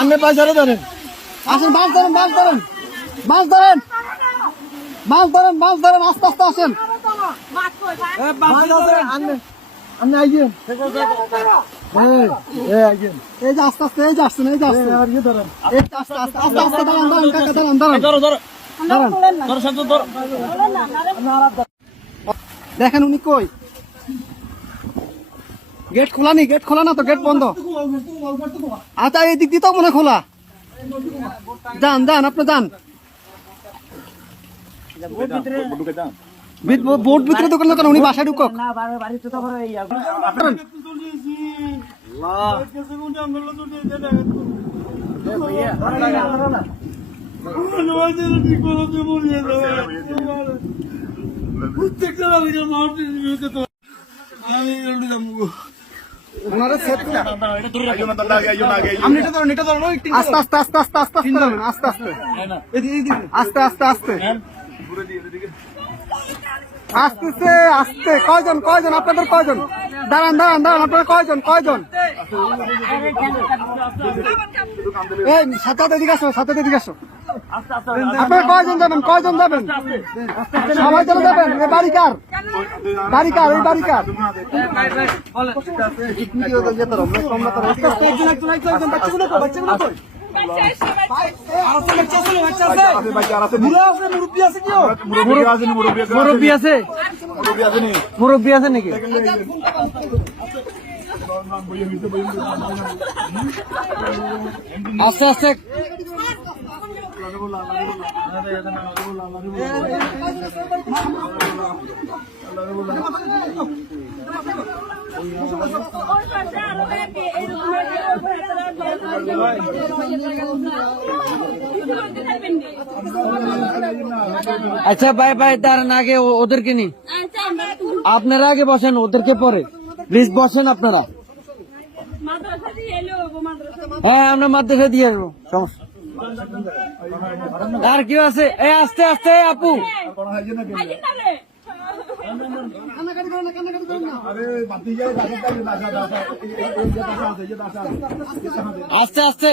আপনি পয়সারে ধরেন, আসেন, মাছ ধরেন, মাছ ধরেন, মাছ ধরেন, মাছ ধরেন, মাছ ধরেন, আস্তে আস্তে আসেন। আপনি আইয়েন, এই যে আস্তে আস্তে, এই যে আসছেন, এই যে আসছেন, এই যে আস্তে আস্তে আস্তে আস্তে দাঁড়ান, দাঁড়ান কাকা, দাঁড়ান, দাঁড়ান, দাঁড়ান। দেখেন উনি কই, গেট খোলা নি, গেট খোলা না তো, গেট বন্ধ। আচ্ছা এই দিক দিয়ে তো মনে খোলা, যান যান, আপনি যান, বোট ভিতরে দোকান দোকান, উনি বাসায় ঢুকক। আস্তে আস্তে আস্তে আস্তে আস্তে আস্তে আস্তে আস্তে আস্তে আসতেছে, আসতে কয়জন, কয়জন আপনাদের, কয়জন? দাঁড়ান দাঁড়ান দাঁড়ান, আপনারা কয়জন, কয়জন? এই সাথে এদিকে আসো, সাথে এদিকে আসো। আপনারা কয়জন যাবেন, কয়জন যাবেন? সবাই চলে যাবেন? এ বাড়ি কার, বাড়ি কার, এই বাড়ি কার? মুরব্বী আছে, মুরব্বী আছে নাকি? আস্তে আস্তে আচ্ছা ভাই ভাই, দাঁড়ান, আগে ওদেরকে নি, আপনারা আগে বসেন, ওদেরকে পরে প্লিজ বসেন আপনারা। হ্যাঁ আমরা মাদ্রাসা দিয়ে আসবো, সমস্যা। আর কেউ আছে? এই আস্তে আস্তে আপু, আস্তে আস্তে।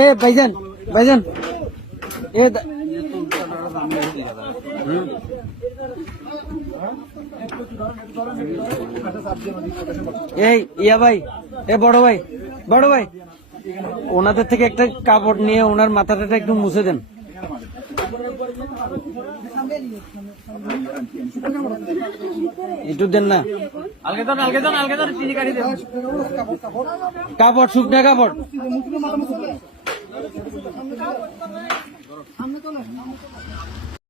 এ ভাইজান, ভাইজান এই ইয়া ভাই, এ বড় ভাই, বড় ভাই, ওনাদের থেকে একটা কাপড় নিয়ে ওনার মাথাটা একটু মুছে দেন। একটু দেন না, কাপড়, শুকনা কাপড়।